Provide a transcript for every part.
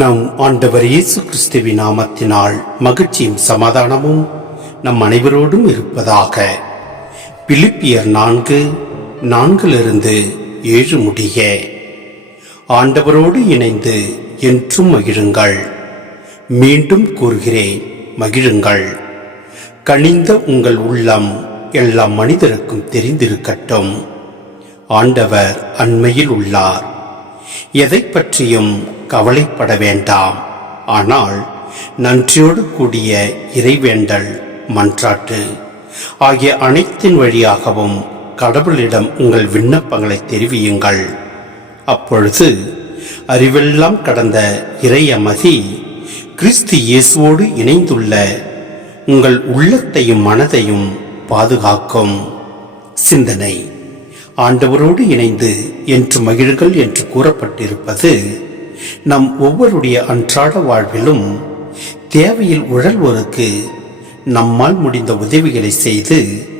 நம் ஆண்டவர் இயேசு கிறிஸ்துவி நாமத்தினால் மகிழ்ச்சியும் சமாதானமும் நம் அனைவரோடும் இருப்பதாக. பிலிப்பியர் நான்கு நான்கிலிருந்து ஏழு முடிய. ஆண்டவரோடு இணைந்து என்றும் மகிழுங்கள். மீண்டும் கூறுகிறேன் மகிழுங்கள். கனிந்த உங்கள் உள்ளம் எல்லா மனிதருக்கும் தெரிந்திருக்கட்டும். ஆண்டவர் அண்மையில் உள்ளார். எதை பற்றியும் கவலைப்பட வேண்டாம். ஆனால் நன்றியோடு கூடிய இறைவேண்டல் மன்றாட்டு ஆகிய அனைத்தின் வழியாகவும் கடவுளிடம் உங்கள் விண்ணப்பங்களை தெரிவியுங்கள். அப்பொழுது அறிவெல்லாம் கடந்த இறையமதி கிறிஸ்து இயேசுவோடு இணைந்துள்ள உங்கள் உள்ளத்தையும் மனதையும் பாதுகாக்கும். சிந்தனை. ஆண்டவரோடு இணைந்து என்று மகிழ்கள் என்று கூறப்பட்டிருப்பது நம் ஒவ்வொருடைய அன்றாட வாழ்விலும் தேவையில் உழல்வோருக்கு நம்மால் முடிந்த உதவிகளை செய்து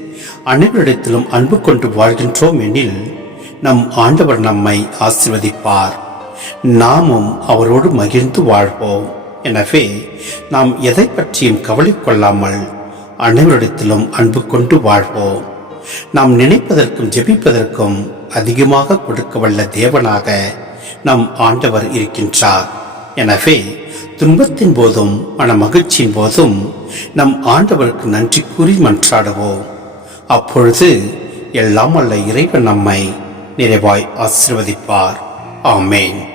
அனைவரிடத்திலும் அன்பு கொண்டு வாழ்கின்றோம் எனில் நம் ஆண்டவர் நம்மை ஆசிர்வதிப்பார். நாமும் அவரோடு மகிழ்ந்து வாழ்வோம். எனவே நாம் எதை பற்றியும் கவலை கொள்ளாமல் அனைவரிடத்திலும் அன்பு கொண்டு வாழ்வோம். நாம் நினைப்பதற்கும் ஜெபிப்பதற்கும் அதிகமாக கொடுக்க வல்ல தேவனாக நம் ஆண்டவர் இருக்கின்றார். எனவே துன்பத்தின் போதும் மன மகிழ்ச்சியின் போதும் நம் ஆண்டவருக்கு நன்றி கூறி மன்றாடுவோம். அப்பொழுது எல்லாம் அல்ல இறைவன் நம்மை நிறைவாய் ஆசிர்வதிப்பார். ஆமேன்.